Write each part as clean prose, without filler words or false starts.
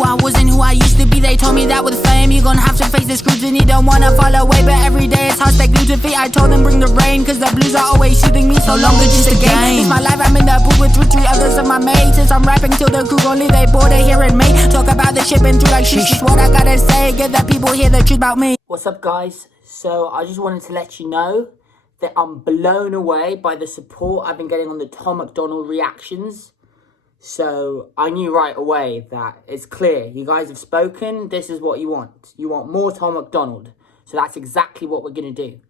knew I wasn't who I used to be. They told me that with fame you gonna have to face the scrutiny. Don't wanna fall away, but every day it's hard to stay glued to feet. I told them bring the rain, cause the blues are always soothing me. So long it's just a game. It's my life, I'm in the booth with three others of my mates. As I'm rapping till the crew gon' leave, they bored of hearing me talk about the shit been through like shit. Just what I gotta say, get the people hear the truth about me. What's up, guys? So I just wanted to let you know that I'm blown away by the support I've been getting on the Tom MacDonald reactions. So I knew right away that it's clear. You guys have spoken. This is what you want. You want more Tom MacDonald. So that's exactly what we're going to do.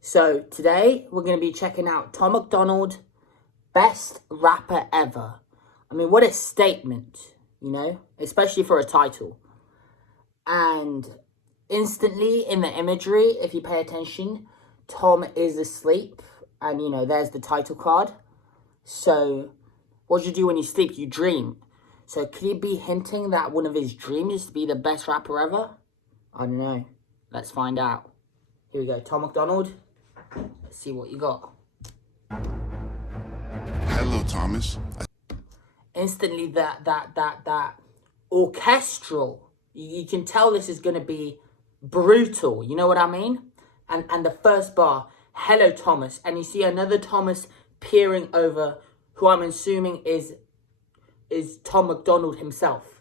So today we're going to be checking out Tom MacDonald, best rapper ever. I mean, what a statement, you know, especially for a title. And instantly in the imagery, if you pay attention, Tom is asleep. And, you know, there's the title card. So what do you do when you sleep? You dream. So could he be hinting that one of his dreams is to be the best rapper ever? I don't know. Let's find out. Here we go. Tom MacDonald. Let's see what you got. Hello, Thomas. Instantly that orchestral. You can tell this is going to be brutal. You know what I mean? And the first bar, hello, Thomas. And you see another Thomas peering over, who I'm assuming is Tom MacDonald himself,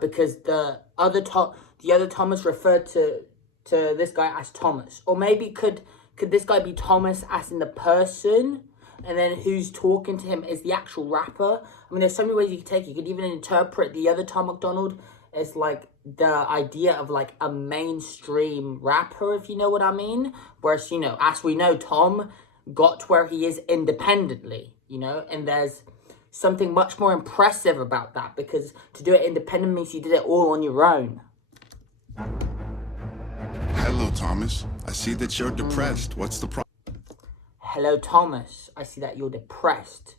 because the other Thomas referred to this guy as Thomas, or maybe could this guy be Thomas as in the person, and then who's talking to him is the actual rapper? I mean, there's so many ways you could take it. You could even interpret the other Tom MacDonald as like the idea of like a mainstream rapper, if you know what I mean. Whereas, you know, as we know, Tom got to where he is independently. You know, and there's something much more impressive about that, because to do it independent means you did it all on your own. Hello, Thomas. I see that you're depressed. What's the problem? Hello, Thomas. I see that you're depressed.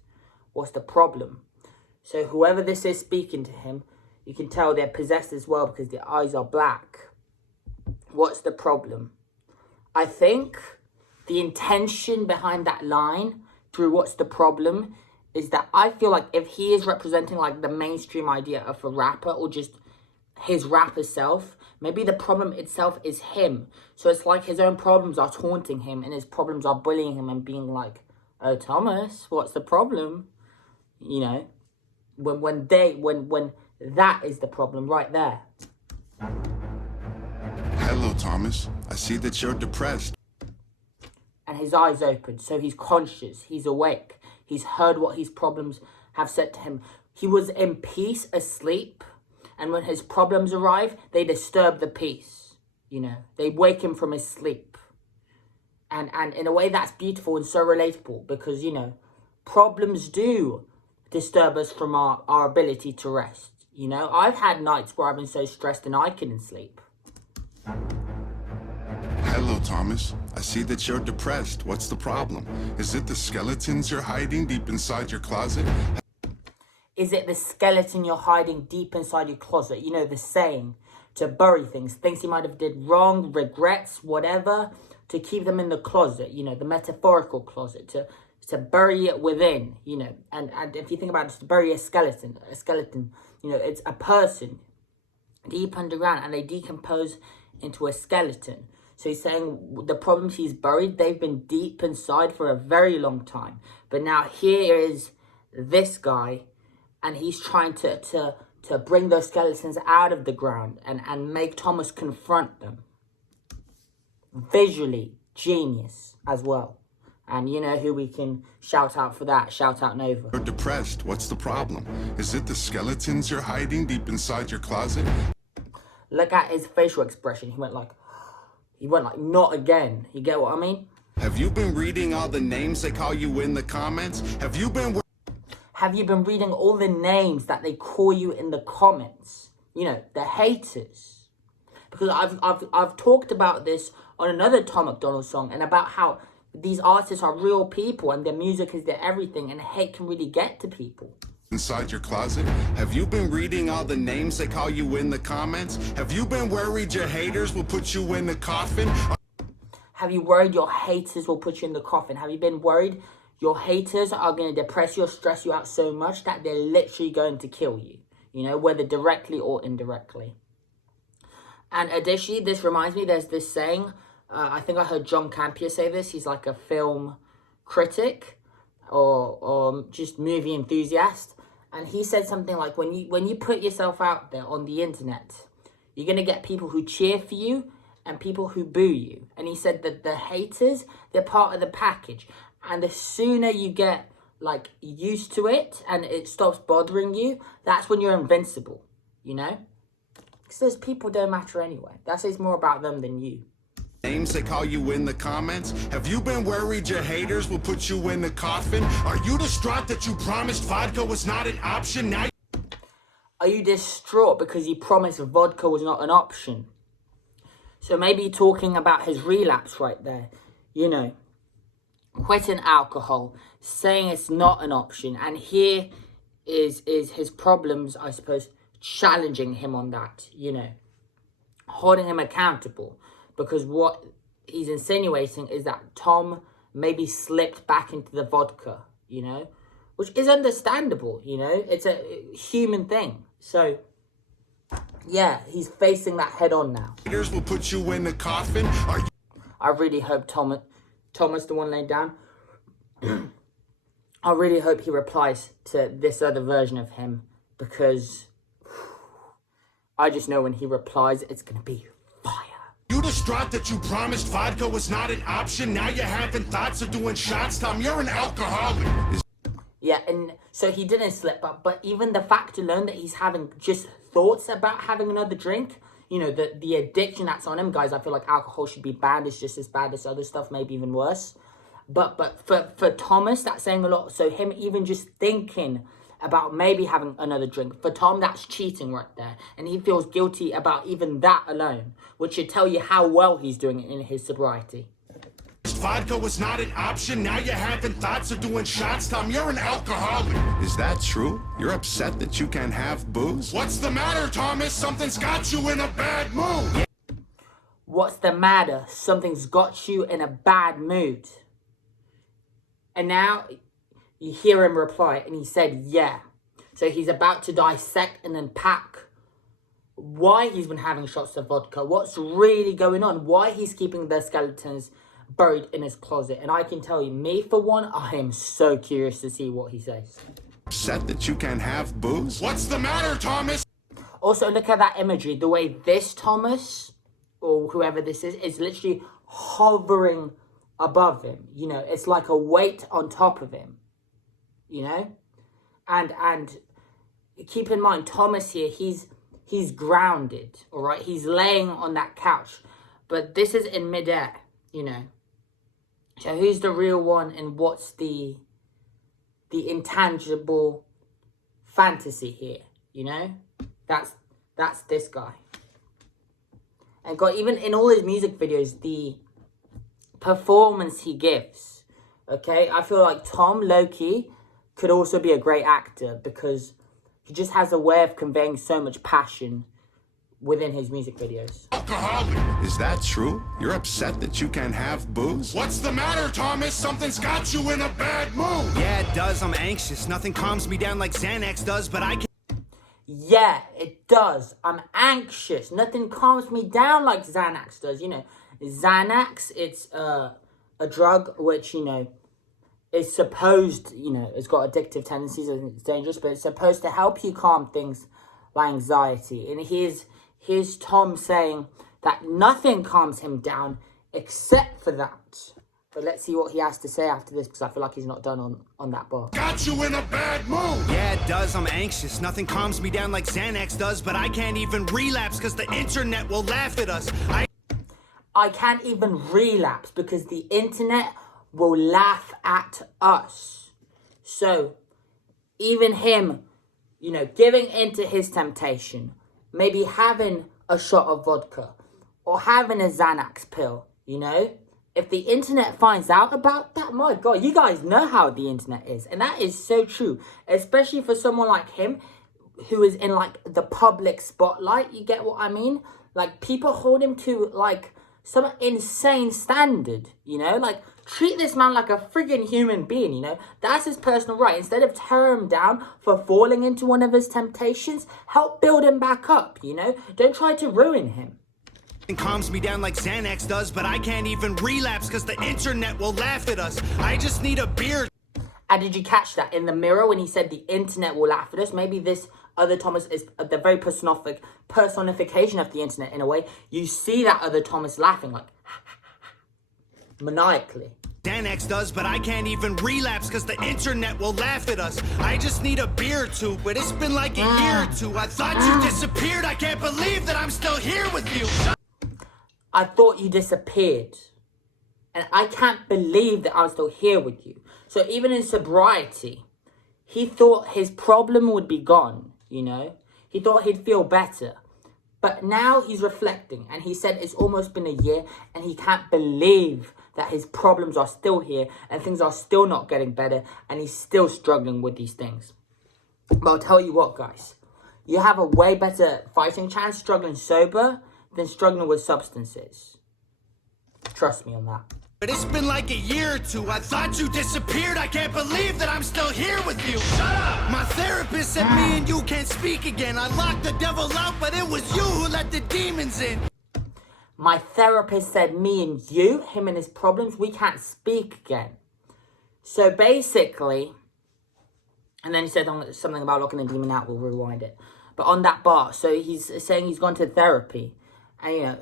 What's the problem? So whoever this is speaking to him, you can tell they're possessed as well because their eyes are black. What's the problem? I think the intention behind that line through what's the problem is that I feel like if he is representing like the mainstream idea of a rapper, or just his rapper self, maybe the problem itself is him. So it's like his own problems are taunting him, and his problems are bullying him and being like, oh, Thomas, what's the problem? You know, when that is the problem right there. Hello, Thomas. I see that you're depressed. And his eyes open, so he's conscious, he's awake, he's heard what his problems have said to him. He was in peace, asleep, and when his problems arrive, they disturb the peace, you know. They wake him from his sleep. And in a way that's beautiful and so relatable, because, you know, problems do disturb us from our ability to rest, you know. I've had nights where I've been so stressed and I couldn't sleep. Hello, Thomas. I see that you're depressed. What's the problem? Is it the skeletons you're hiding deep inside your closet? Is it the skeleton you're hiding deep inside your closet? You know, the saying, to bury things you might have did wrong, regrets, whatever, to keep them in the closet, you know, the metaphorical closet, to bury it within, you know. And if you think about it, to bury a skeleton, you know, it's a person deep underground, and they decompose into a skeleton. So he's saying the problems he's buried, they've been deep inside for a very long time. But now here is this guy, and he's trying to bring those skeletons out of the ground and make Thomas confront them. Visually, genius as well. And you know who we can shout out for that? Shout out Nova. You're depressed. What's the problem? Is it the skeletons you're hiding deep inside your closet? Look at his facial expression. He went like, not again. You get what I mean? Have you been reading all the names they call you in the comments? Have you been reading all the names that they call you in the comments? You know, the haters. Because I've talked about this on another Tom MacDonald song, and about how these artists are real people and their music is their everything, and hate can really get to people. Inside your closet? Have you been reading all the names they call you in the comments? Have you been worried your haters will put you in the coffin? Have you worried your haters will put you in the coffin? Have you been worried your haters are going to depress you or stress you out so much that they're literally going to kill you? you know, whether directly or indirectly. And additionally, this reminds me, there's this saying, I think I heard John Campion say this. He's like a film critic or just movie enthusiast. And he said something like, when you put yourself out there on the internet, you're going to get people who cheer for you and people who boo you. And he said that the haters, they're part of the package. And the sooner you get like used to it and it stops bothering you, that's when you're invincible, you know? Because those people don't matter anyway. That says more about them than you. Names they call you in the comments. Have you been worried your haters will put you in the coffin? Are you distraught that you promised vodka was not an option? Now are you distraught because you promised vodka was not an option? So maybe talking about his relapse right there, you know, quitting alcohol, saying it's not an option. And here is his problems, I suppose, challenging him on that, you know, holding him accountable. Because what he's insinuating is that Tom maybe slipped back into the vodka, you know, which is understandable, you know, it's a human thing. So, yeah, he's facing that head on now. haters will put you in the coffin. I really hope Thomas, the one laying down, I really hope he replies to this other version of him, because I just know when he replies, it's going to be fire. You distraught that you promised vodka was not an option? Now you're having thoughts of doing shots? Tom, you're an alcoholic. Yeah, and so he didn't slip up, but even the fact alone that he's having just thoughts about having another drink, you know, the addiction that's on him, guys, I feel like alcohol should be banned. It's just as bad as other stuff, maybe even worse. But for Thomas, that's saying a lot. So him even just thinking about maybe having another drink, for Tom, that's cheating right there. And he feels guilty about even that alone, which should tell you how well he's doing in his sobriety. Vodka was not an option. Now you're having thoughts of doing shots. Tom, you're an alcoholic. Is that true? You're upset that you can't have booze? What's the matter, Thomas? Something's got you in a bad mood. What's the matter? Something's got you in a bad mood. And now you hear him reply, and he said, yeah. So he's about to dissect and unpack why he's been having shots of vodka, what's really going on, why he's keeping the skeletons buried in his closet. And I can tell you, me for one, I am so curious to see what he says. Upset that you can't have booze? What's the matter, Thomas? Also, look at that imagery. The way this Thomas, or whoever this is literally hovering above him. You know, it's like a weight on top of him. You know? And keep in mind, Thomas here, he's grounded, all right? He's laying on that couch. But this is in midair, you know? So who's the real one, and what's the intangible fantasy here, you know? That's this guy. And God, even in all his music videos, the performance he gives, okay? I feel like Tom, low-key, could also be a great actor, because he just has a way of conveying so much passion within his music videos. Alcoholic. Is that true? You're upset that you can't have booze? What's the matter, Thomas? Something's got you in a bad mood. Yeah, it does. I'm anxious. Nothing calms me down like Xanax does, but I can... Yeah, it does. I'm anxious. Nothing calms me down like Xanax does. You know, Xanax, it's a drug which, you know, is supposed, you know, it's got addictive tendencies and it's dangerous, but it's supposed to help you calm things like anxiety. And here's Tom saying that nothing calms him down except for that. But let's see what he has to say after this, because I feel like he's not done on that bar. Got you in a bad mood. Yeah, it does. I'm anxious. Nothing calms me down like Xanax does, but I can't even relapse because the internet will laugh at us. I can't even relapse because the internet will laugh at us. So, even him, you know, giving into his temptation, maybe having a shot of vodka or having a Xanax pill, you know, if the internet finds out about that, my God, you guys know how the internet is. And that is so true, especially for someone like him who is in like the public spotlight. You get what I mean? Like, people hold him to like some insane standard, you know? Like, treat this man like a friggin' human being, you know? That's his personal right. Instead of tear him down for falling into one of his temptations, help build him back up, you know? Don't try to ruin him. It calms me down like Xanax does, but I can't even relapse because the internet will laugh at us. I just need a beer. And did you catch that in the mirror when he said the internet will laugh at us? Maybe this other Thomas is the very personification of the internet in a way. You see that other Thomas laughing like maniacally. Xanax does, but I can't even relapse because the internet will laugh at us. I just need a beer or two, but it's been like a year or two. I thought you disappeared. I can't believe that I'm still here with you. I thought you disappeared. And I can't believe that I'm still here with you. So even in sobriety, he thought his problem would be gone, you know? He thought he'd feel better. But now he's reflecting, and he said it's almost been a year, and he can't believe that his problems are still here, and things are still not getting better, and he's still struggling with these things. But I'll tell you what, guys. You have a way better fighting chance struggling sober than struggling with substances. Trust me on that. But it's been like a year or two. I thought you disappeared. I can't believe that I'm still here with you. Shut up! My therapist said me and you can't speak again. I locked the devil out, but it was you who let the demons in. My therapist said me and you, him and his problems, we can't speak again. So basically, and then he said something about locking the demon out. We'll rewind it. But on that bar, so he's saying he's gone to therapy. And, you know,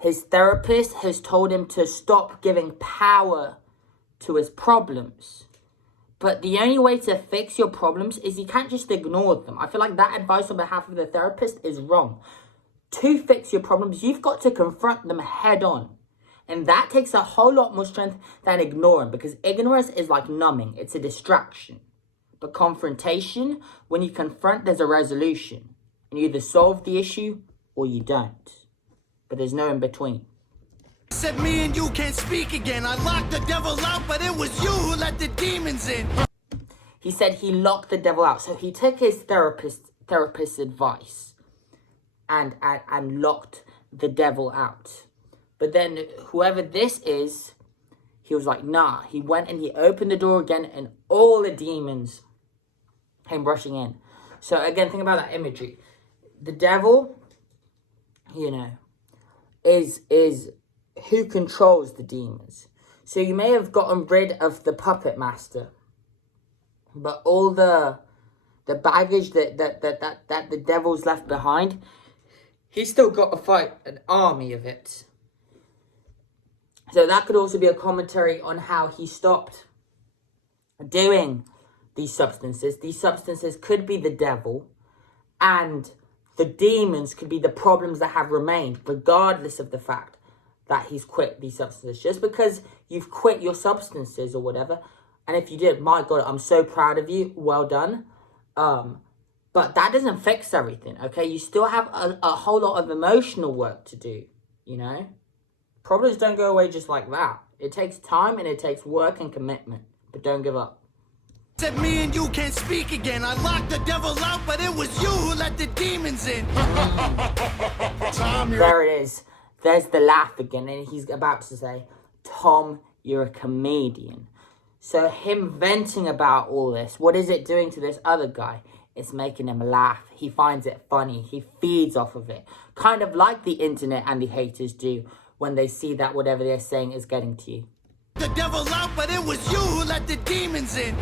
his therapist has told him to stop giving power to his problems. But the only way to fix your problems is you can't just ignore them. I feel like that advice on behalf of the therapist is wrong. To fix your problems, you've got to confront them head on. And that takes a whole lot more strength than ignoring, because ignorance is like numbing. It's a distraction. But confrontation, when you confront, there's a resolution. And you either solve the issue or you don't. But there's no in between. Said me and you can't speak again. I locked the devil out, but it was you who let the demons in. He said he locked the devil out. So he took his therapist's advice and locked the devil out. But then whoever this is, he was like, nah. He went and he opened the door again, and all the demons came rushing in. So again, think about that imagery. The devil, you know, is who controls the demons. So you may have gotten rid of the puppet master, but all the baggage that the devil's left behind, he's still got to fight an army of it. So that could also be a commentary on how he stopped doing these substances. These substances could be the devil, and the demons could be the problems that have remained, regardless of the fact that he's quit these substances. Just because you've quit your substances or whatever, and if you did, my God, I'm so proud of you. Well done. But that doesn't fix everything, okay? You still have a whole lot of emotional work to do, you know? Problems don't go away just like that. It takes time and it takes work and commitment. But don't give up. Said me and you can't speak again. I locked the devil out, but it was you who let the demons in. Tom, There it is. There's the laugh again. And he's about to say, Tom, you're a comedian. So him venting about all this, what is it doing to this other guy? It's making him laugh. He finds it funny. He feeds off of it. Kind of like the internet and the haters do when they see that whatever they're saying is getting to you. The devil out, but it was you who let the demons in.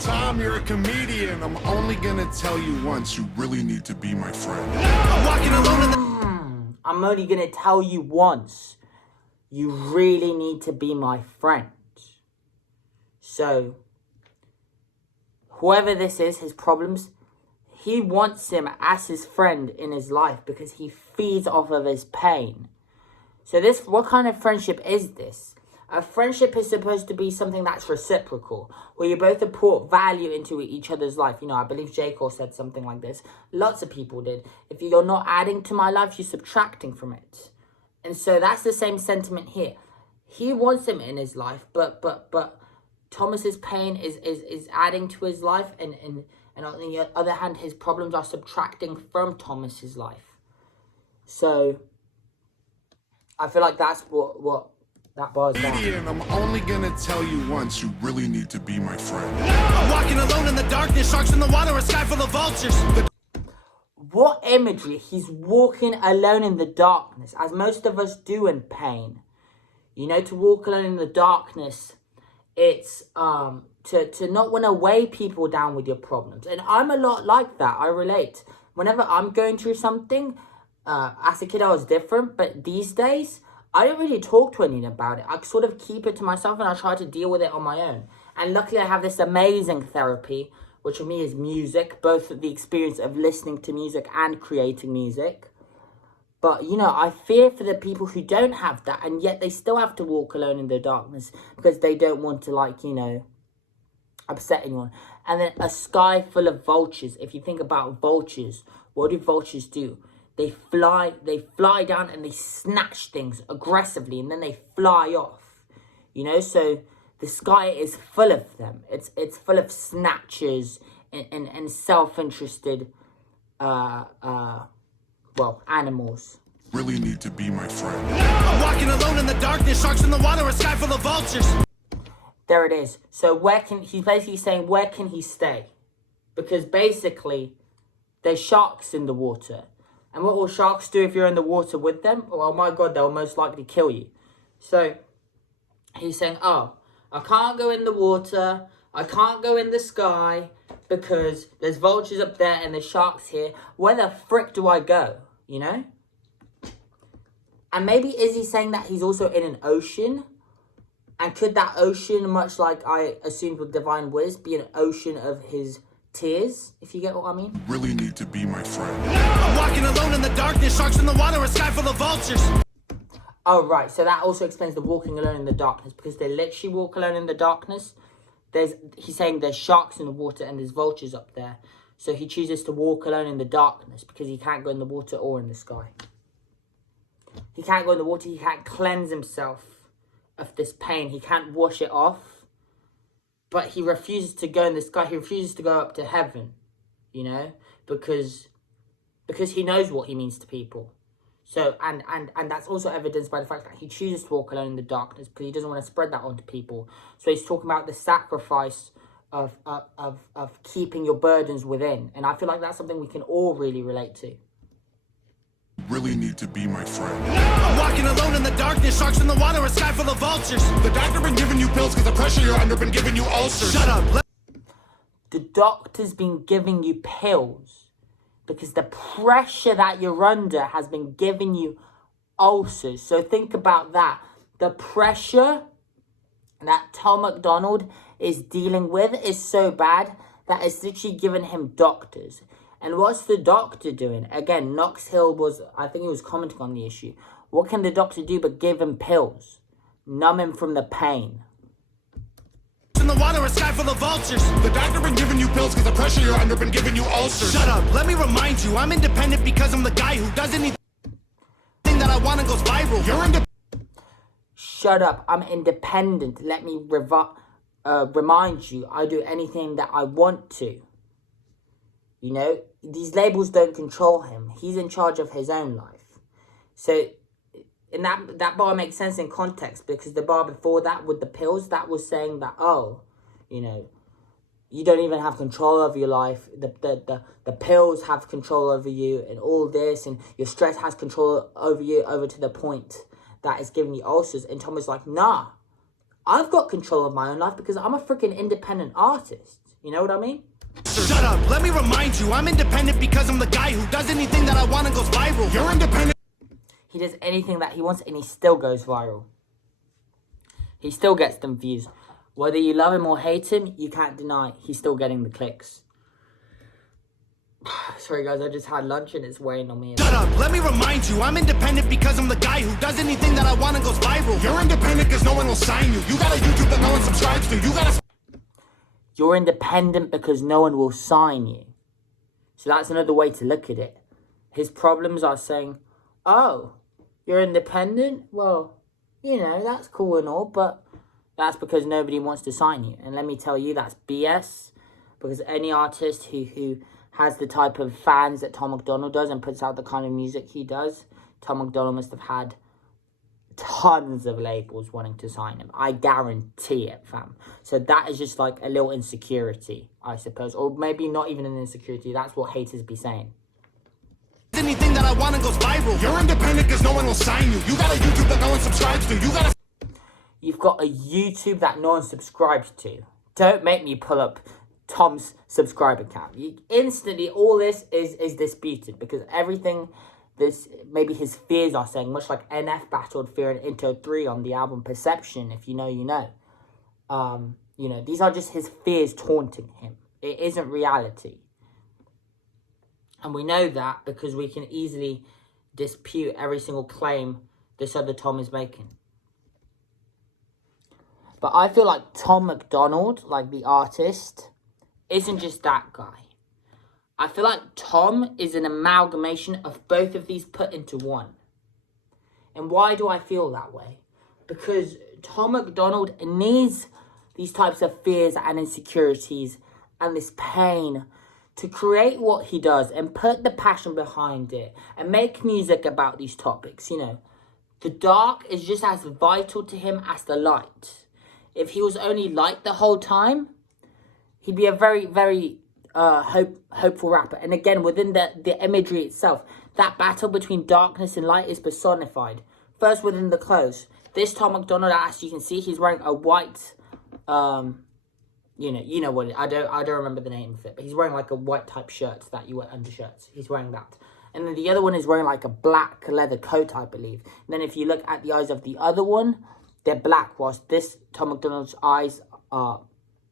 Tom, you're a comedian. I'm only gonna tell you once. You really need to be my friend. I'm walking alone in the... I'm only going to tell you once. You really need to be my friend. So, whoever this is, his problems, he wants him as his friend in his life because he feeds off of his pain. So what kind of friendship is this? A friendship is supposed to be something that's reciprocal, where you both import value into each other's life. You know, I believe J. Cole said something like this. Lots of people did. If you're not adding to my life, you're subtracting from it. And so that's the same sentiment here. He wants him in his life, but Thomas's pain is adding to his life, and on the other hand, his problems are subtracting from Thomas's life. So I feel like that's what that bar's about. And I'm only gonna tell you once, you really need to be my friend. I'm walking alone in the darkness, sharks in the water, a sky full of vultures. What imagery? He's walking alone in the darkness, as most of us do in pain. You know, to walk alone in the darkness, it's to not want to weigh people down with your problems. And I'm a lot like that. I relate. Whenever I'm going through something, as a kid I was different, but these days, I don't really talk to anyone about it. I sort of keep it to myself and I try to deal with it on my own. And luckily I have this amazing therapy, which for me is music, both the experience of listening to music and creating music. But, you know, I fear for the people who don't have that, and yet they still have to walk alone in the darkness because they don't want to, like, you know, upset anyone. And then a sky full of vultures. If you think about vultures, what do vultures do? They fly down and they snatch things aggressively, and then they fly off. You know, so the sky is full of them. It's full of snatchers and self-interested, animals. Really need to be my friend. I'm walking alone in the darkness, sharks in the water, a sky full of vultures. There it is. So he's basically saying, where can he stay? Because basically, there's sharks in the water. And what will sharks do if you're in the water with them? Oh my God, they'll most likely kill you. So he's saying, oh, I can't go in the water. I can't go in the sky because there's vultures up there and there's sharks here. Where the frick do I go? You know? And maybe is he saying that he's also in an ocean? And could that ocean, much like I assumed with Divine Wiz, be an ocean of his tears, if you get what I mean? Really need to be my friend. I'm walking alone in the darkness, sharks in the water, a sky full of vultures. Oh, right. So that also explains the walking alone in the darkness, because they literally walk alone in the darkness. He's saying there's sharks in the water and there's vultures up there. So he chooses to walk alone in the darkness because he can't go in the water or in the sky. He can't go in the water. He can't cleanse himself of this pain. He can't wash it off. But he refuses to go in the sky. He refuses to go up to heaven, you know, because he knows what he means to people. So, and that's also evidenced by the fact that he chooses to walk alone in the darkness because he doesn't want to spread that onto people. So he's talking about the sacrifice of keeping your burdens within. And I feel like that's something we can all really relate to. Really need to be my friend. I'm walking alone in the darkness, sharks in the water, a sky full of vultures. The doctor been giving you pills because the pressure you're under been giving you ulcers. Shut up. The doctor's been giving you pills because the pressure that you're under has been giving you ulcers. So think about that. The pressure that Tom MacDonald is dealing with is so bad that it's literally given him doctors. And what's the doctor doing? Again, Knox Hill I think he was commenting on the issue. What can the doctor do but give him pills? Numb him from the pain. In the water, a sky full of vultures. The doctor been giving you pills because the pressure you're under been giving you ulcers. Shut up. Let me remind you, I'm independent because I'm the guy who does anything that I want and goes viral. You're independent. Shut up. I'm independent. Let me remind you, I do anything that I want to. You know, these labels don't control him. He's in charge of his own life. So, and that bar makes sense in context because the bar before that with the pills, that was saying that, oh, you know, you don't even have control over your life. The pills have control over you and all this, and your stress has control over you over to the point that it's giving you ulcers. And Tom was like, nah, I've got control of my own life because I'm a freaking independent artist. You know what I mean? Shut up. Let me remind you, I'm independent because I'm the guy who does anything that I want and goes viral. You're independent. He does anything that he wants and he still goes viral. He still gets them views. Whether you love him or hate him, you can't deny he's still getting the clicks. Sorry guys, I just had lunch and it's weighing on me. Shut up. Let me remind you, I'm independent because I'm the guy who does anything that I want and goes viral. You're independent because no one will sign you. You got a YouTube that no one subscribes to. You got a... You're independent because no one will sign you. So that's another way to look at it. His problems are saying, oh, you're independent? Well, you know, that's cool and all, but that's because nobody wants to sign you. And let me tell you, that's BS. Because any artist who has the type of fans that Tom MacDonald does and puts out the kind of music he does, Tom MacDonald must have had tons of labels wanting to sign him. I guarantee it, fam. So that is just like a little insecurity, I suppose. Or maybe not even an insecurity. That's what haters be saying. Anything that I want goes viral. You're independent because no one will sign you. You got a YouTube that no one subscribes to. You've got a YouTube that no one subscribes to. Don't make me pull up Tom's subscriber count. Instantly, all this is disputed because everything this maybe his fears are saying, much like NF battled Fear and Into 3 on the album Perception. If you know, you know. You know, these are just his fears taunting him. It isn't reality. And we know that because we can easily dispute every single claim this other Tom is making. But I feel like Tom MacDonald, like the artist, isn't just that guy. I feel like Tom is an amalgamation of both of these put into one. And why do I feel that way? Because Tom MacDonald needs these types of fears and insecurities and this pain to create what he does and put the passion behind it and make music about these topics, you know. The dark is just as vital to him as the light. If he was only light the whole time, he'd be a very, very hopeful rapper. And again, within the imagery itself, that battle between darkness and light is personified. First, within the clothes. This Tom MacDonald, as you can see, he's wearing a white, you know what I don't remember the name of it, but he's wearing like a white type shirt that you wear undershirts. He's wearing that. And then the other one is wearing like a black leather coat, I believe. And then if you look at the eyes of the other one, they're black, whilst this Tom MacDonald's eyes are,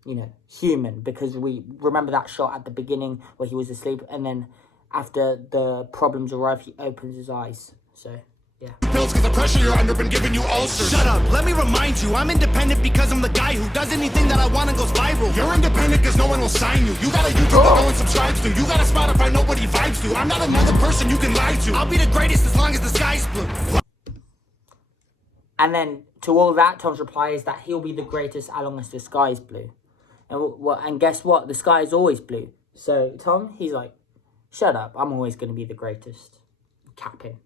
you know, human, because we remember that shot at the beginning where he was asleep, and then after the problems arrive, he opens his eyes. So yeah. Pills because the pressure you're under been giving you ulcers. Shut up, let me remind you, I'm independent because I'm the guy who does anything that I want and goes viral. You're independent because no one will sign you. You got a YouTube that no one subscribes to. You got a Spotify nobody vibes to. I'm not another person you can lie to. I'll be the greatest as long as the sky's blue. And then to all that, Tom's reply is that he'll be the greatest as long as the sky's blue. And guess what? The sky is always blue. So Tom, he's like, shut up. I'm always going to be the greatest. Capping.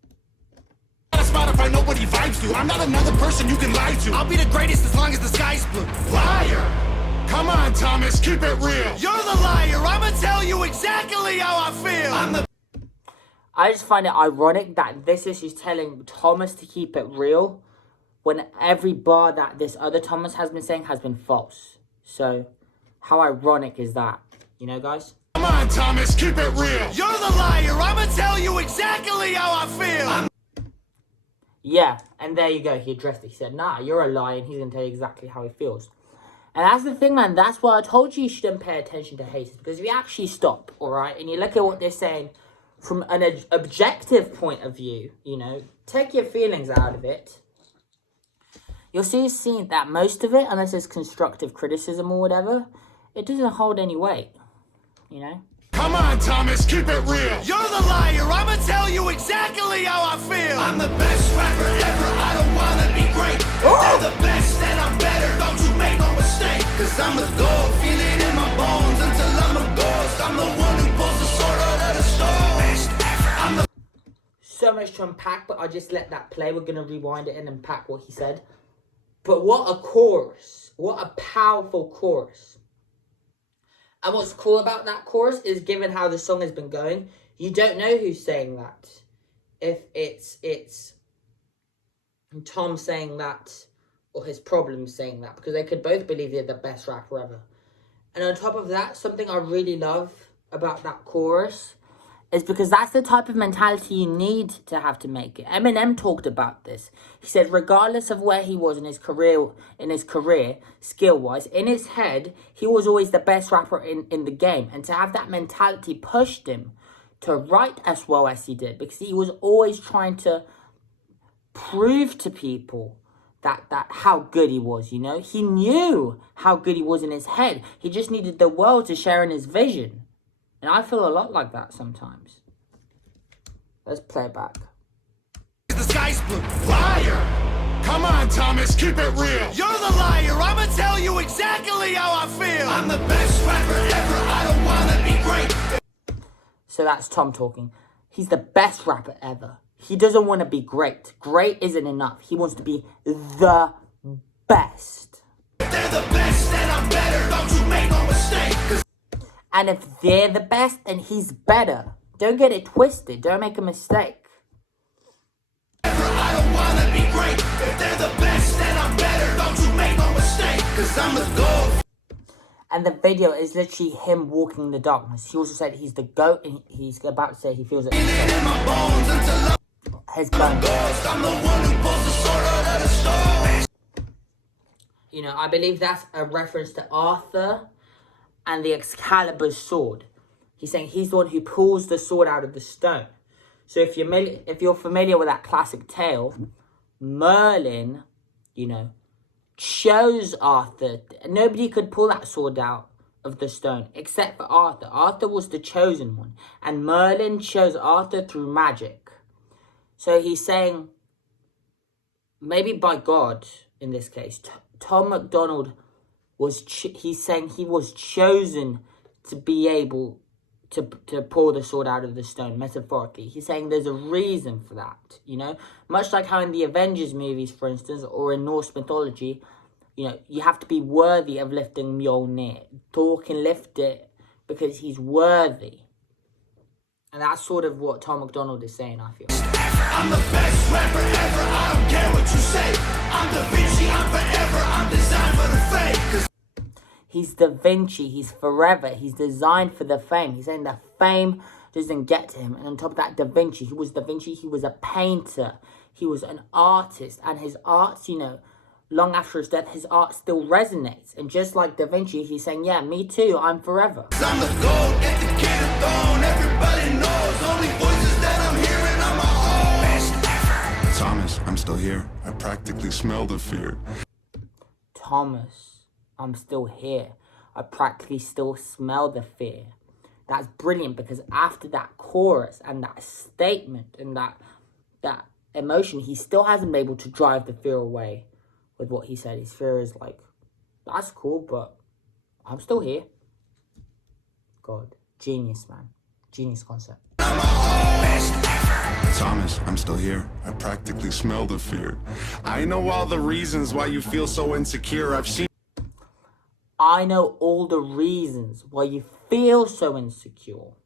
Spotify nobody vibes to. I'm not another person you can lie to. I'll be the greatest as long as the sky's blue. Liar! Come on, Thomas, keep it real. You're the liar. I'ma tell you exactly how I feel. I just find it ironic that this is he's telling Thomas to keep it real when every bar that this other Thomas has been saying has been false. So how ironic is that? You know, guys? Come on, Thomas, keep it real. You're the liar. I'ma tell you exactly how I feel. Yeah, and there you go. He addressed it. He said, nah, you're a liar, and he's going to tell you exactly how he feels. And that's the thing, man. That's why I told you shouldn't pay attention to haters. Because if you actually stop, all right, and you look at what they're saying from an objective point of view, you know, take your feelings out of it, you'll see that most of it, unless it's constructive criticism or whatever, it doesn't hold any weight, you know? Come on, Thomas, keep it real. You're the liar. I'ma tell you exactly how I feel. I'm the best rapper ever. I don't wanna be great. If they're the best, then I'm better. Don't you make no mistake. Cause I'm a gold, feel it in my bones until I'm a ghost. I'm the one who pulls the sword out of the stone. Best ever. So much to unpack, but I just let that play. We're gonna rewind it and unpack what he said. But what a chorus. What a powerful chorus. And what's cool about that chorus is, given how the song has been going, you don't know who's saying that. If it's Tom saying that or his problems saying that, because they could both believe they're the best rapper ever. And on top of that, something I really love about that chorus is because that's the type of mentality you need to have to make it. Eminem talked about this. He said regardless of where he was in his career, skill-wise, in his head, he was always the best rapper in the game. And to have that mentality pushed him to write as well as he did, because he was always trying to prove to people that how good he was, you know? He knew how good he was in his head. He just needed the world to share in his vision. And I feel a lot like that sometimes. Let's play it back. The sky's blue. Liar! Come on, Thomas, keep it real. You're the liar. I'ma tell you exactly how I feel. I'm the best rapper ever. I don't wanna be great. So that's Tom talking. He's the best rapper ever. he doesn't want to be great. Great isn't enough. He wants to be the best. If they're the best, then I'm better. Don't you make no mistake. And if they're the best, then he's better. Don't get it twisted. Don't make a mistake. I don't wanna be great. If they're the best, then I'm better. Don't you make no mistake. Cause I'm the GOAT. And the video is literally him walking in the darkness. He also said he's the GOAT, and he's about to say he feels it. In my bones until His bones. I'm the one who pulls the sword out of the stone. You know, I believe that's a reference to Arthur and the Excalibur sword. He's saying he's the one who pulls the sword out of the stone. So if you're familiar with that classic tale, Merlin, you know, chose Arthur. Nobody could pull that sword out of the stone except for Arthur. Arthur was the chosen one. And Merlin chose Arthur through magic. So he's saying, maybe by God, in this case, Tom MacDonald he's saying he was chosen to be able to pull the sword out of the stone, metaphorically. He's saying there's a reason for that, you know? Much like how in the Avengers movies, for instance, or in Norse mythology, you know, you have to be worthy of lifting Mjolnir. Thor can lift it because he's worthy. And that's sort of what Tom MacDonald is saying, I feel. I'm the best rapper ever. I don't care what you say. I'm Da Vinci, I'm forever. I'm designed for the fame. He's Da Vinci, he's forever, he's designed for the fame. He's saying the fame doesn't get to him. And on top of that, Da Vinci, he was a painter. He was an artist. And his art, you know, long after his death, his art still resonates. And just like Da Vinci, he's saying, yeah, me too, I'm forever. I'm the GOAT, get the kid a throne. Everybody knows, only voices that I'm hearing are my own. Best ever. Thomas, I'm still here. I practically smell the fear. Thomas, I'm still here. I practically still smell the fear. That's brilliant, because after that chorus and that statement and that emotion, he still hasn't been able to drive the fear away with what he said. His fear is like, that's cool, but I'm still here. God, genius, man. Genius concept. Thomas, I'm still here. I practically smell the fear. I know all the reasons why you feel so insecure. I know all the reasons why you feel so insecure.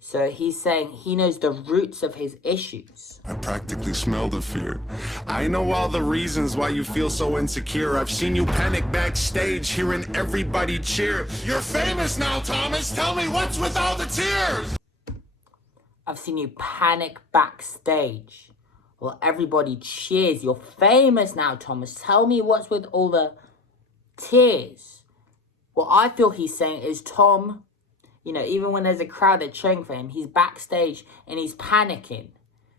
So he's saying he knows the roots of his issues. I practically smell the fear. I know all the reasons why you feel so insecure. I've seen you panic backstage, hearing everybody cheer. You're famous now, Thomas. Tell me what's with all the tears. I've seen you panic backstage. Well, everybody cheers. You're famous now, Thomas. Tell me what's with all the tears. What I feel he's saying is Tom, you know, even when there's a crowd that's cheering for him, he's backstage and he's panicking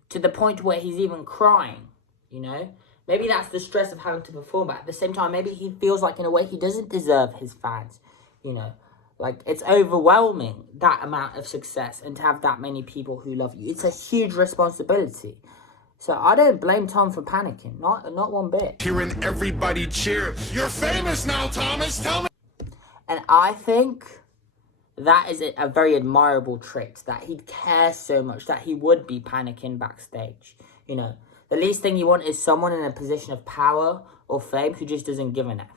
to the point where he's even crying, you know? Maybe that's the stress of having to perform, but at the same time, maybe he feels like in a way he doesn't deserve his fans, you know? Like, it's overwhelming, that amount of success, and to have that many people who love you. It's a huge responsibility. So I don't blame Tom for panicking, not one bit. Hearing everybody cheer. You're famous now, Thomas. Tell me. And I think that is a very admirable trait, that he'd care so much, that he would be panicking backstage. You know, the least thing you want is someone in a position of power or fame who just doesn't give an F.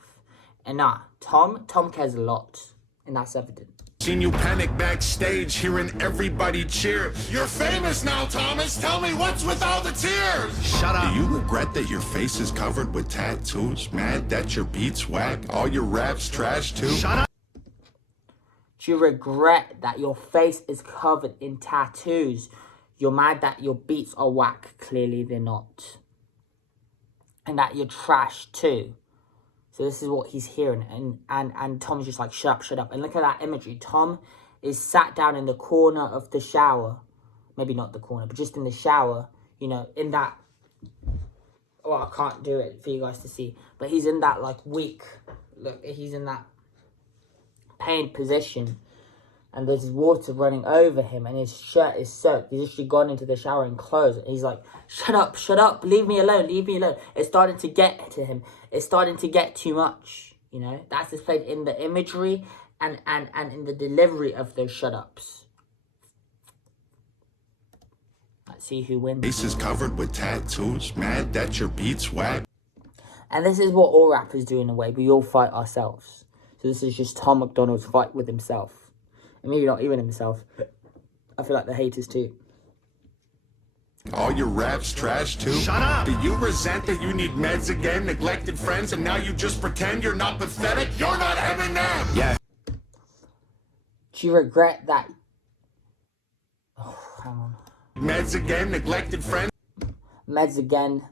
And nah, Tom cares a lot, and that's evident. Seen you panic backstage, hearing everybody cheer. You're famous now, Thomas. Tell me what's with all the tears. Shut up. Do you regret that your face is covered with tattoos? Mad that your beats whack? All your raps trash too? Shut up. Do you regret that your face is covered in tattoos? You're mad that your beats are whack? Clearly they're not. And that you're trash too. So this is what he's hearing. And Tom's just like, shut up. And look at that imagery. Tom is sat down in the corner of the shower. Maybe not the corner, but just in the shower. You know, in that... Well, I can't do it for you guys to see. But he's in that, like, weak... Look, he's in that pained position. And there's water running over him. And his shirt is soaked. He's actually gone into the shower in clothes. And he's like, shut up. Leave me alone. It's starting to get to him. It's starting to get too much. You know, that's displayed in the imagery and in the delivery of those shut-ups. Let's see who wins. Face is covered with tattoos. Mad that your beats whack. And this is what all rappers do in a way. We all fight ourselves. So this is just Tom MacDonald's fight with himself. And maybe not even himself. I feel like the haters too. All your raps trash too. Shut up! Do you resent that you need meds again? Neglected friends and now you just pretend you're not pathetic? You're not Eminem! Yeah. Do you regret that? Oh, hang on. Meds again, neglected friends. Meds again.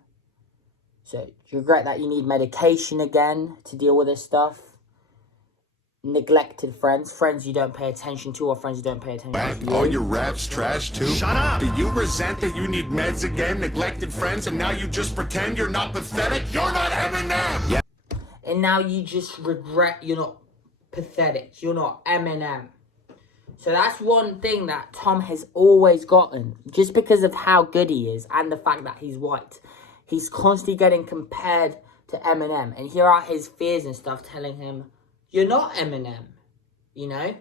So, do you regret that you need medication again to deal with this stuff? Neglected friends. Friends you don't pay attention to or friends you don't pay attention to you. All your raps trash too. Shut up! Do you resent that you need meds again? Neglected friends and now you just pretend you're not pathetic? You're not Eminem! Yeah. And now you just regret you're not pathetic. You're not Eminem. So that's one thing that Tom has always gotten. Just because of how good he is and the fact that he's white. He's constantly getting compared to Eminem. And here are his fears and stuff telling him, you're not Eminem. You know?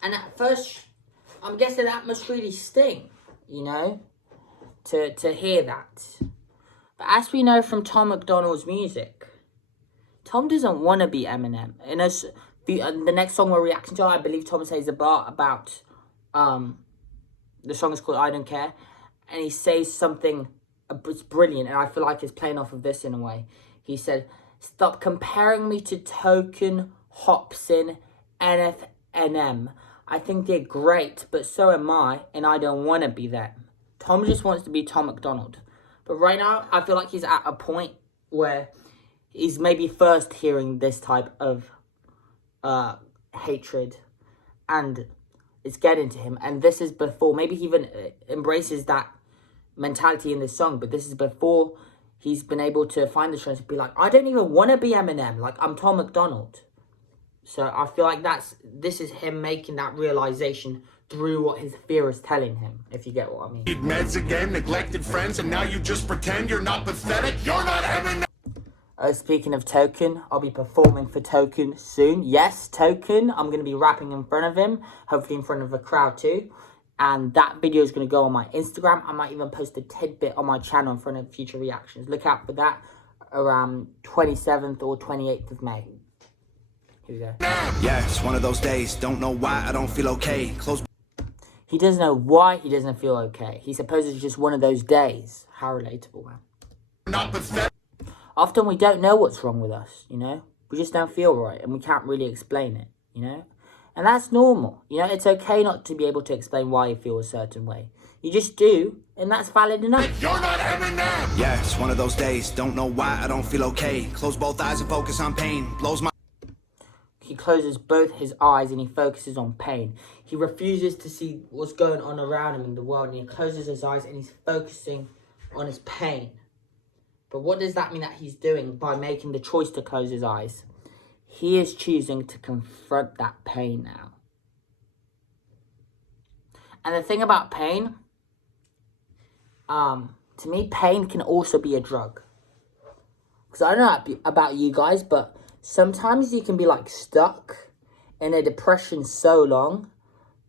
And at first, I'm guessing that must really sting. You know? To hear that. But as we know from Tom MacDonald's music, Tom doesn't want to be Eminem. And as the next song we're reacting to, I believe Tom says about the song is called I Don't Care. And he says something, it's brilliant, and I feel like it's playing off of this in a way. He said, stop comparing me to Token, Hopsin, NF, NM. I think they're great, but so am I, and I don't want to be them. Tom just wants to be Tom MacDonald. But right now, I feel like he's at a point where he's maybe first hearing this type of hatred, and it's getting to him. And this is before, maybe he even embraces that mentality in this song, but this is before he's been able to find the strength to be like, I don't even want to be Eminem, like I'm Tom MacDonald. So I feel like this is him making that realization through what his fear is telling him, if you get what I mean. Need meds again, neglected friends, and now you just pretend you're not pathetic? You're not Eminem! Speaking of Token, I'll be performing for Token soon. Yes, Token. I'm going to be rapping in front of him, hopefully in front of a crowd too. And that video is going to go on my Instagram. I might even post a tidbit on my channel in front of future reactions. Look out for that around 27th or 28th of May. Here we go. Yeah, it's one of those days. Don't know why I don't feel okay. He doesn't know why he doesn't feel okay. He supposes it's just one of those days. How relatable, man. Not pathetic. Often we don't know what's wrong with us, you know? We just don't feel right and we can't really explain it, you know? And that's normal, you know? It's okay not to be able to explain why you feel a certain way. You just do, and that's valid enough. You're not Eminem! Yeah, it's one of those days. Don't know why I don't feel okay. Close both eyes and focus on pain. Blows my... He closes both his eyes and he focuses on pain. He refuses to see what's going on around him in the world, and he closes his eyes and he's focusing on his pain. But what does that mean that he's doing by making the choice to close his eyes? He is choosing to confront that pain now. And the thing about pain, to me, pain can also be a drug. Because I don't know about you guys, but sometimes you can be like stuck in a depression so long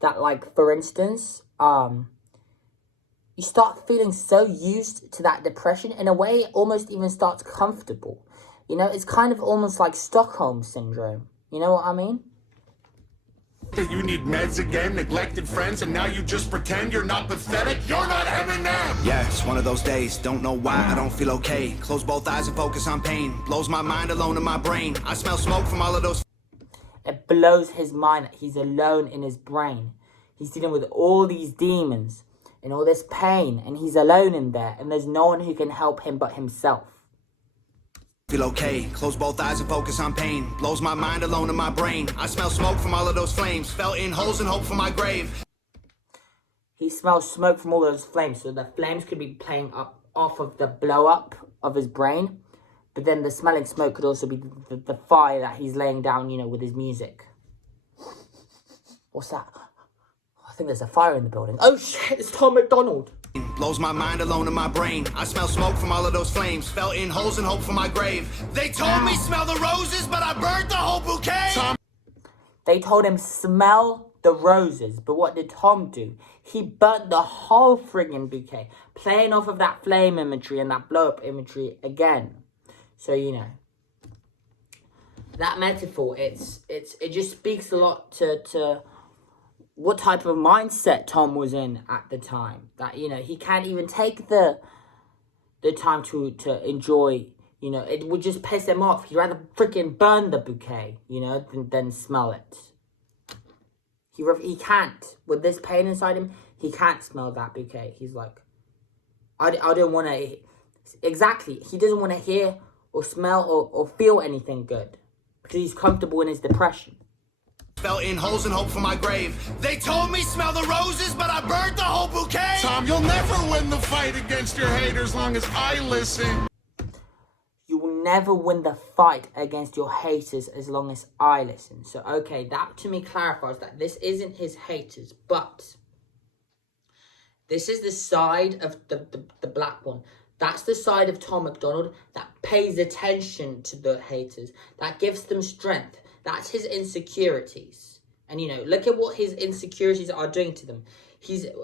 that, like, for instance, you start feeling so used to that depression, in a way it almost even starts comfortable. You know, it's kind of almost like Stockholm Syndrome. You know what I mean? You need meds again, neglected friends, and now you just pretend you're not pathetic? You're not Eminem! Yeah, it's one of those days. Don't know why I don't feel okay. Close both eyes and focus on pain. Blows my mind alone in my brain. I smell smoke from all of those... It blows his mind that he's alone in his brain. He's dealing with all these demons and all this pain, and he's alone in there, and there's no one who can help him but himself. Feel okay. Close both eyes and focus on pain. Blows my mind alone in my brain. I smell smoke from all of those flames. Fell in holes and hope for my grave. He smells smoke from all those flames, so the flames could be playing up off of the blow up of his brain, but then the smelling smoke could also be the fire that he's laying down, you know, with his music. What's that? I think there's a fire in the building. Oh shit, it's Tom MacDonald. Blows my mind alone in my brain. I smell smoke from all of those flames. Fell in holes and hope for my grave. They told me smell the roses, but I burned the whole bouquet. They told him smell the roses. But what did Tom do? He burnt the whole friggin' bouquet, playing off of that flame imagery and that blow-up imagery again. So, you know, that metaphor, it just speaks a lot to what type of mindset Tom was in at the time. That, you know, he can't even take the time to enjoy, you know, it would just piss him off. He'd rather freaking burn the bouquet, you know, than smell it. He can't, with this pain inside him, he can't smell that bouquet. He's like, I don't want to, exactly, he doesn't want to hear or smell or feel anything good. Because he's comfortable in his depression. Fell in holes and hope for my grave. They told me smell the roses, but I burned the whole bouquet. Tom, you'll never win the fight against your haters long as I listen. You will never win the fight against your haters as long as I listen. So, okay, that to me clarifies that this isn't his haters, but this is the side of the black one. That's the side of Tom MacDonald that pays attention to the haters, that gives them strength. That's his insecurities. And, you know, look at what his insecurities are doing to them.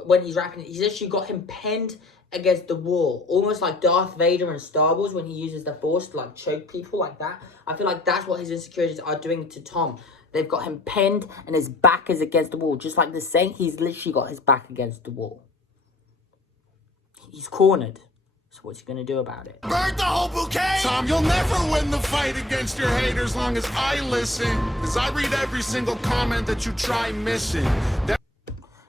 When he's rapping, he's actually got him pinned against the wall, almost like Darth Vader in Star Wars when he uses the Force to, like, choke people like that. I feel like that's what his insecurities are doing to Tom. They've got him pinned and his back is against the wall. Just like the Saint, he's literally got his back against the wall. He's cornered. So what's he gonna do about it? Burnt the whole bouquet! Tom, you'll never win the fight against your haters long as I listen. Cause I read every single comment that you try missing.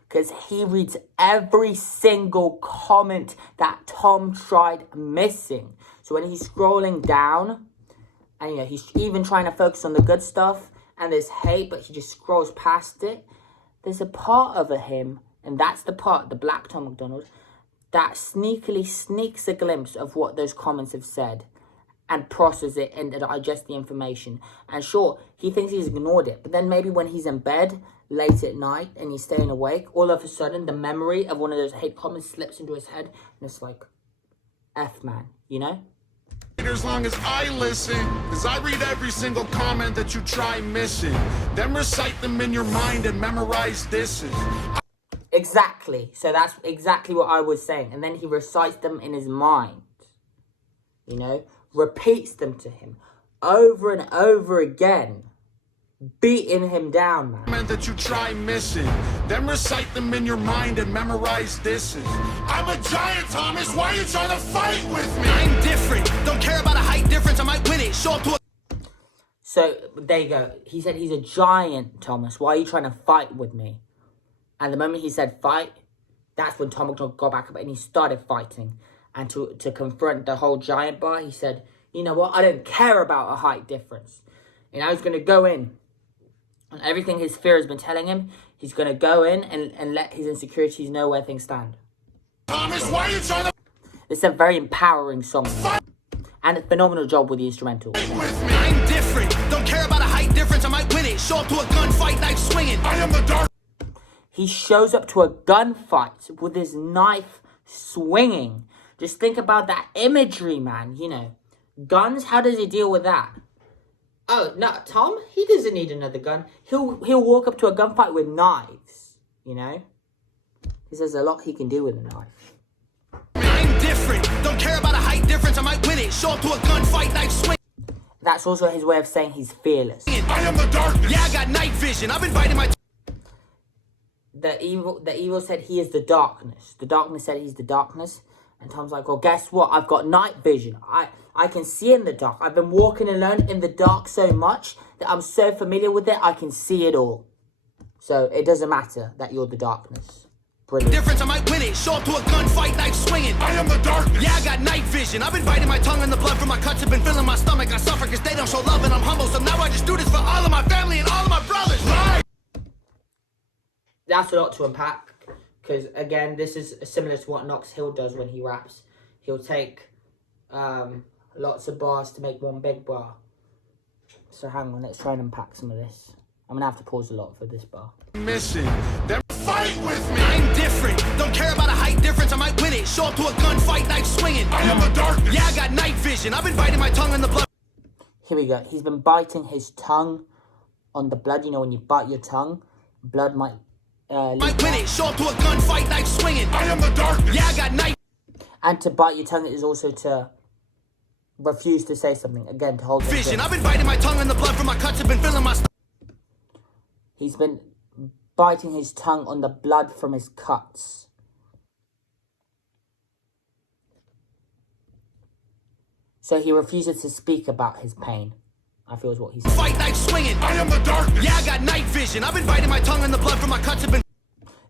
Because he reads every single comment that Tom tried missing. So when he's scrolling down, and you know, he's even trying to focus on the good stuff and there's hate, but he just scrolls past it. There's a part of him, and that's the part, the black Tom MacDonald, that sneakily sneaks a glimpse of what those comments have said and processes it and digests the information. And sure, he thinks he's ignored it, but then maybe when he's in bed late at night and he's staying awake, all of a sudden the memory of one of those hate comments slips into his head and it's like, F man, you know? As long as I listen, cause I read every single comment that you try missing. Then recite them in your mind and memorize this. Exactly. So that's exactly what I was saying. And then he recites them in his mind. You know? Repeats them to him. Over and over again. Beating him down, man. That you try missing. Then recite them in your mind and memorize this. I'm a giant, Thomas. Why are you trying to fight with me? I'm different. Don't care about a height difference. I might win it. Show up to a... So, there you go. He said he's a giant, Thomas. Why are you trying to fight with me? And the moment he said fight, that's when Tom MacDonald got back up and he started fighting. And to confront the whole giant bar, he said, you know what, I don't care about a height difference. And I was going to go in. And everything his fear has been telling him, he's going to go in and let his insecurities know where things stand. Thomas, why are you trying to... It's a very empowering song. And a phenomenal job with the instrumental. With me. I'm different. Don't care about a height difference. I might win it. Show up to a gunfight, knife swinging. I am the dark... He shows up to a gunfight with his knife swinging. Just think about that imagery, man. You know, guns, how does he deal with that? Oh, no, Tom, he doesn't need another gun. He'll walk up to a gunfight with knives, you know? Because there's a lot he can do with a knife. I'm different. Don't care about a height difference. I might win it. Show up to a gunfight, knife swing. That's also his way of saying he's fearless. I am the darkness. Yeah, I got night vision. I've invited my... The evil said he is the darkness. The darkness said he's the darkness. And Tom's like, well, guess what? I've got night vision. I can see in the dark. I've been walking alone in the dark so much that I'm so familiar with it, I can see it all. So it doesn't matter that you're the darkness. Brilliant. Difference, I might win it. Show up to a gunfight, knife swinging. I am the darkness. Yeah, I got night vision. I've been biting my tongue and the blood from my cuts have been filling my stomach. I suffer because they don't show love and I'm humble. So now I just do this for all of my family and all of my brothers. Right. That's a lot to unpack, because again, this is similar to what Knox Hill does when he raps. He'll take lots of bars to make one big bar. So hang on, let's try and unpack some of this. I'm gonna have to pause a lot for this bar. Missing. Then fight with me. I'm different. Don't care about a height difference. I might win it. Show up to a gunfight, knife swinging. I am the darkness. Yeah, I got night vision. I've been biting my tongue and the blood. Here we go. He's been biting his tongue on the blood. You know, when you bite your tongue, blood might Might win it, show up to a gunfight, knife swinging. I am the darkness. Yeah, I got night and to bite your tongue is also to refuse to say something. Again, to hold vision. I've been biting my tongue and the blood from my cuts have been filling my He's been biting his tongue on the blood from his cuts. So he refuses to speak about his pain, I feel is what he's saying. fight, knife swinging. I am the darkness. Yeah, I got night vision. I've been biting my tongue and the blood from my cuts have been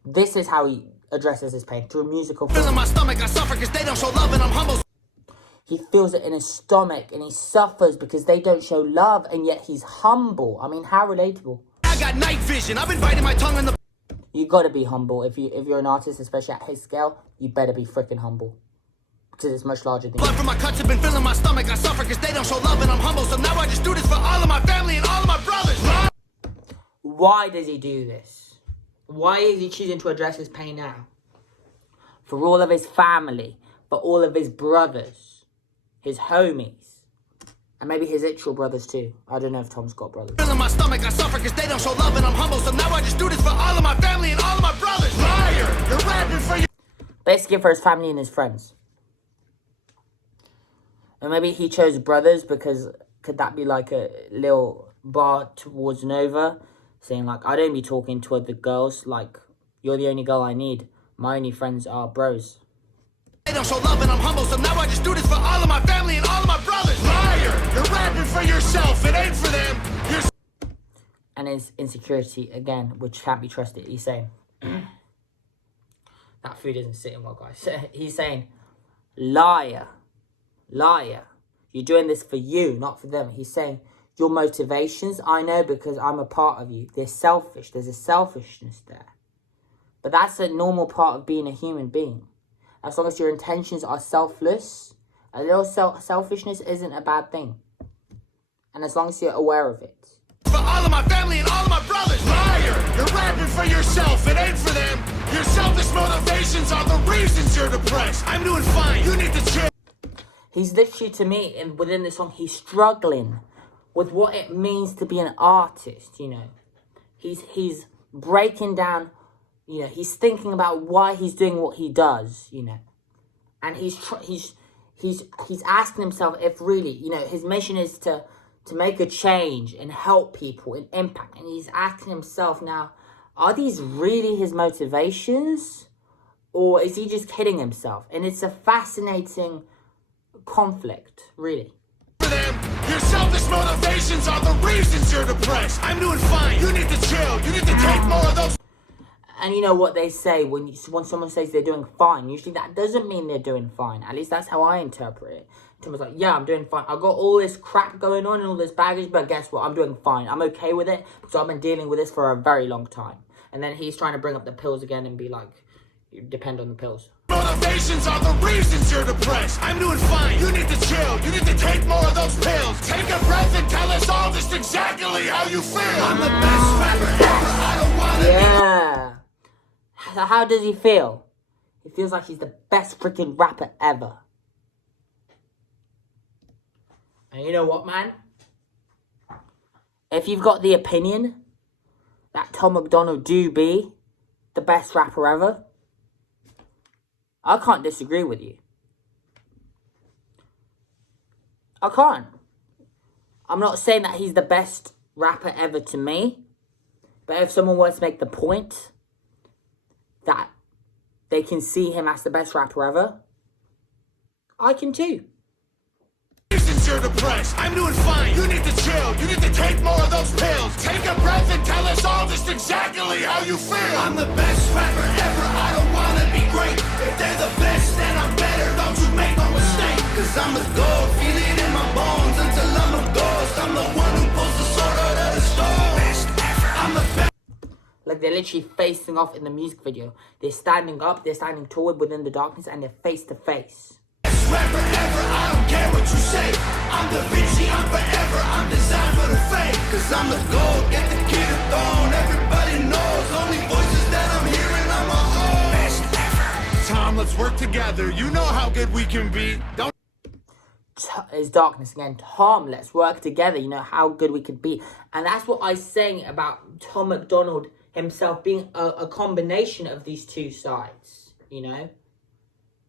This is how he addresses his pain, through musical filling form. my stomach. I suffer because they don't show love and I'm humble. He feels it in his stomach and he suffers because they don't show love, and yet he's humble. I mean, how relatable. I got night vision. I've been biting my tongue and the You gotta be humble. If you're an artist, especially at his scale, you better be freaking humble. Because it's much larger than blood you. from my cuts have been filling my stomach. I suffer because they don't show love and I'm humble. So now I just do this for all of my family and all of my brothers. Why does he do this? Why is he choosing to address his pain now? For all of his family, for all of his brothers, his homies, and maybe his actual brothers too. I don't know if Tom's got brothers. Filling my stomach. I suffer because they don't show love and I'm humble. So now I just do this for all of my family and all of my brothers. Liar! You're rapping for your... Basically for his family and his friends. And maybe he chose brothers because could that be like a little bar towards Nova? Saying like, I don't be talking to other girls. Like, you're the only girl I need. My only friends are bros. They don't show love and I'm humble. So now I just do this for all of my family and all of my brothers. Liar! You're rapping for yourself. It ain't for them. You're... And his insecurity, again, which can't be trusted. He's saying, that food isn't sitting well, guys. He's saying, liar. Liar. You're doing this for you, not for them. He's saying, your motivations, I know because I'm a part of you. They're selfish. There's a selfishness there. But that's a normal part of being a human being. As long as your intentions are selfless, a little selfishness isn't a bad thing. And as long as you're aware of it. For all of my family and all of my brothers. Liar! You're rapping for yourself. It ain't for them. Your selfish motivations are the reasons you're depressed. I'm doing fine. You need to chill. He's literally, to me, and within this song, he's struggling with what it means to be an artist, you know. He's breaking down, you know, he's thinking about why he's doing what he does, you know. And he's asking himself if really, you know, his mission is to make a change and help people and impact. And he's asking himself now, are these really his motivations? Or is he just kidding himself? And it's a fascinating conflict, really. For them, your selfish motivations are the reasons you're depressed. I'm doing fine. You need to chill. You need to take more of those. And you know what they say when someone says they're doing fine, usually that doesn't mean they're doing fine. At least that's how I interpret it. Tim was like, yeah, I'm doing fine. I've got all this crap going on and all this baggage, but guess what? I'm doing fine. I'm okay with it because I've been dealing with this for a very long time. And then he's trying to bring up the pills again and be like, you depend on the pills. Motivations are the reasons you're depressed. I'm doing fine. You need to chill. You need to take more of those pills. Take a breath and tell us all just exactly how you feel. I'm the best rapper ever. I don't wanna Yeah. So how does he feel? He feels like he's the best freaking rapper ever. And you know what, man? If you've got the opinion that Tom MacDonald do be the best rapper ever, I can't disagree with you. I can't. I'm not saying that he's the best rapper ever to me, but if someone were to make the point that they can see him as the best rapper ever, I can too. Reasons you're depressed. I'm doing fine. You need to chill. You need to take more of those pills. Take a breath and tell us all just exactly how you feel. I'm the best rapper ever. I don't wanna be great. If they're the best, then I'm better. Don't you make no mistake. Cause I'm the gold. Feel it in my bones until I'm a ghost. I'm the one who pulls the sword out of the stone. Best ever. I'm the best. Like, they're literally facing off in the music video. They're standing up, they're standing tall within the darkness, and they're face to face. Rapper ever, I don't care what you say. I'm Da Vinci, I'm forever, I'm designed for the fame. Cause I'm the gold, get the kid a throne. Everybody knows, only voices that I'm hearing, I'm a own. Best ever. Tom, let's work together. You know how good we can be. Don't... It's darkness again. Tom, let's work together. You know how good we could be. And that's what I was saying about Tom MacDonald himself being a combination of these two sides, you know?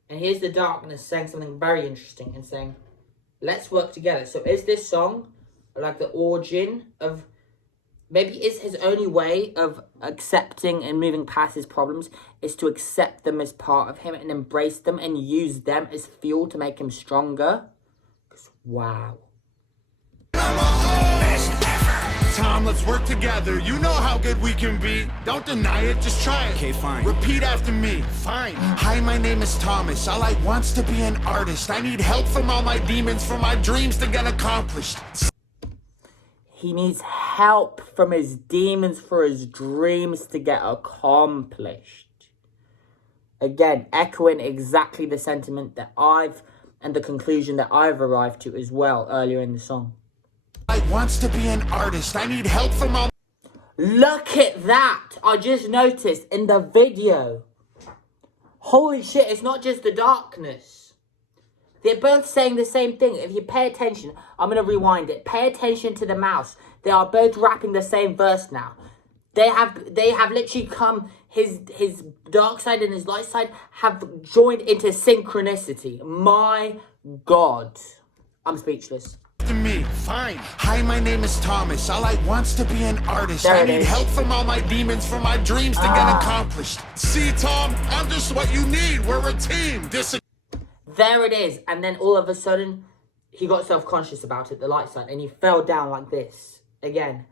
And here's the darkness saying something very interesting and saying, let's work together. So is this song like the origin of, maybe is his only way of accepting and moving past his problems is to accept them as part of him and embrace them and use them as fuel to make him stronger? Wow. Tom, let's work together. You know how good we can be. Don't deny it, just try it. Okay, fine. Repeat after me. Fine. Hi, my name is Thomas. All I want's to be an artist. I need help from all my demons for my dreams to get accomplished. He needs help from his demons for his dreams to get accomplished. Again, echoing exactly the sentiment that and the conclusion that I've arrived to as well earlier in the song. I wants to be an artist. I need help from all... Look at that! I just noticed in the video. Holy shit, it's not just the darkness. They're both saying the same thing. If you pay attention, I'm going to rewind it. Pay attention to the mouse. They are both rapping the same verse now. They have literally come, his dark side and his light side have joined into synchronicity. My God. I'm speechless. To me. Fine. Hi, my name is Thomas. All I want's to be an artist. There I it need is. help from all my demons for my dreams to get accomplished. See, Tom, I'm just what you need. We're a team. There it is. And then all of a sudden, he got self-conscious about it, the light side, and he fell down like this again.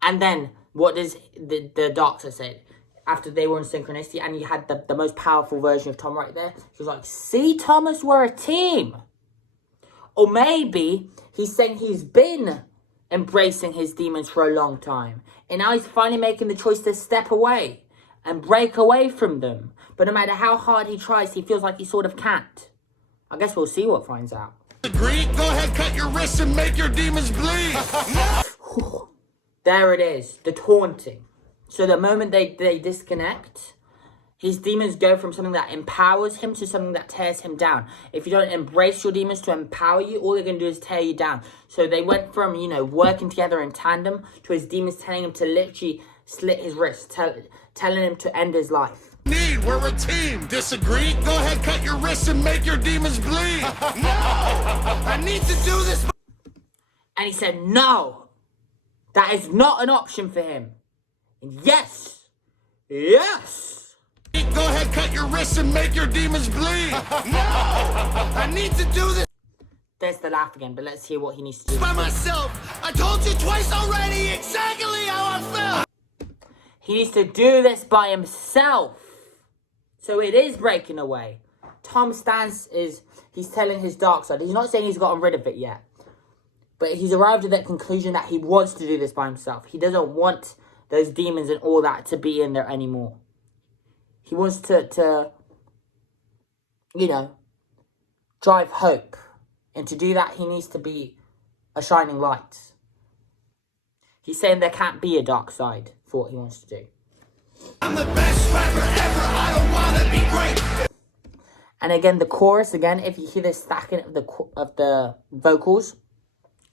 And then, what does the doctor say? After they were in synchronicity, and you had the most powerful version of Tom right there, he was like, see, Thomas, we're a team. Or maybe he's saying he's been embracing his demons for a long time. And now he's finally making the choice to step away and break away from them. But no matter how hard he tries, he feels like he sort of can't. I guess we'll see what finds out. Agree? Go ahead, cut your wrists and make your demons bleed. There it is, the taunting. So the moment they disconnect, his demons go from something that empowers him to something that tears him down. If you don't embrace your demons to empower you, all they're going to do is tear you down. So they went from, working together in tandem to his demons telling him to literally slit his wrist, telling him to end his life. We're a team. Disagree? Go ahead, cut your wrists and make your demons bleed. No! I need to do this. And he said, no, that is not an option for him. And yes. Go ahead, cut your wrists and make your demons bleed. No! I need to do this There's the laugh again, but let's hear what he needs to do. by myself. I told you twice already exactly how I felt. He needs to do this by himself. So it is breaking away. Tom's stance is, he's telling his dark side. He's not saying he's gotten rid of it yet. But he's arrived at that conclusion that he wants to do this by himself. He doesn't want those demons and all that to be in there anymore. He wants to drive hope. And to do that, he needs to be a shining light. He's saying there can't be a dark side for what he wants to do. I'm the best rapper ever, I don't wanna be great. And again, the chorus, if you hear the stacking of the vocals,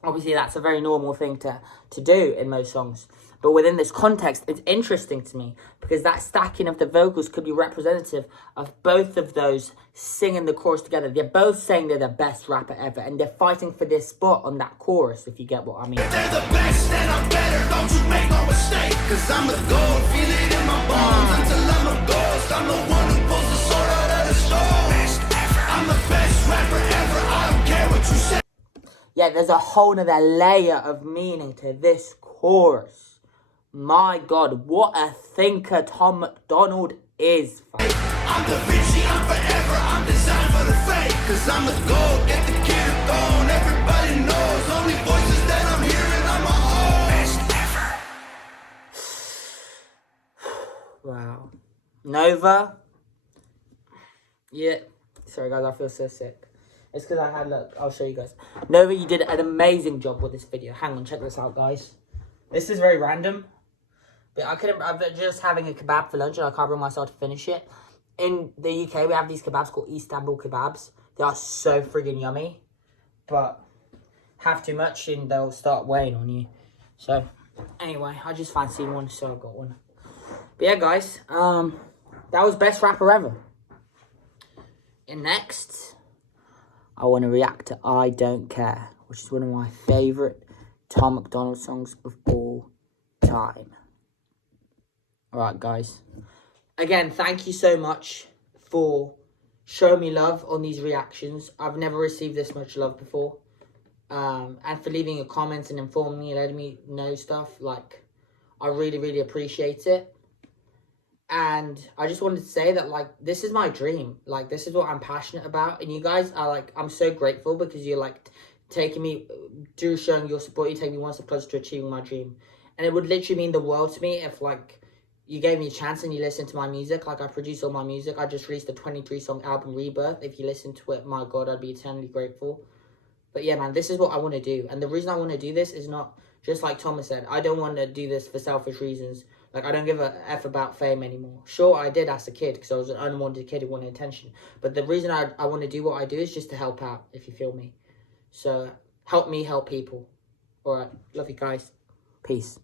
obviously that's a very normal thing to do in most songs. But within this context, it's interesting to me because that stacking of the vocals could be representative of both of those singing the chorus together. They're both saying they're the best rapper ever, and they're fighting for this spot on that chorus, if you get what I mean. If they're the best, then I'm better, don't you make no mistake. Cause I'm the gold, feel it in my bones until I'm a ghost. I'm the one who pulls the sword out of the stone. Best ever. I'm the best rapper ever, I don't care what you say. Yeah, there's a whole nother layer of meaning to this chorus. My God, what a thinker Tom MacDonald is. I'm Da Vinci, I'm forever, I'm designed for the fate. Cause I'm the gold, get the kid gone. Everybody knows, only voices that I'm hearing on my own. Best ever. Wow. Nova. Yeah. Sorry guys, I feel so sick. It's because I had, look, I'll show you guys. Nova, you did an amazing job with this video. Hang on, check this out, guys. This is very random. But I'm just having a kebab for lunch and I can't bring myself to finish it. In the UK, we have these kebabs called Istanbul kebabs. They are so friggin' yummy. But have too much and they'll start weighing on you. So, Anyway, I just fancied one, so I got one. But yeah, guys, that was best rapper ever. And next, I want to react to I Don't Care, which is one of my favourite Tom MacDonald songs of all time. Alright, guys. Again, thank you so much for showing me love on these reactions. I've never received this much love before. And for leaving your comments and informing me and letting me know stuff. Like, I really, really appreciate it. And I just wanted to say that, like, this is my dream. Like, this is what I'm passionate about. And you guys are, like, I'm so grateful because you're, like, taking me, through showing your support, you take me one step closer to achieving my dream. And it would literally mean the world to me if, like, you gave me a chance and you listened to my music. Like, I produce all my music. I just released a 23-song album, Rebirth. If you listen to it, my God, I'd be eternally grateful. But yeah, man, this is what I want to do. And the reason I want to do this is not, just like Thomas said, I don't want to do this for selfish reasons. Like, I don't give a F about fame anymore. Sure, I did as a kid, because I was an unwanted kid who wanted attention. But the reason I want to do what I do is just to help out, if you feel me. So, help me help people. Alright, love you guys. Peace.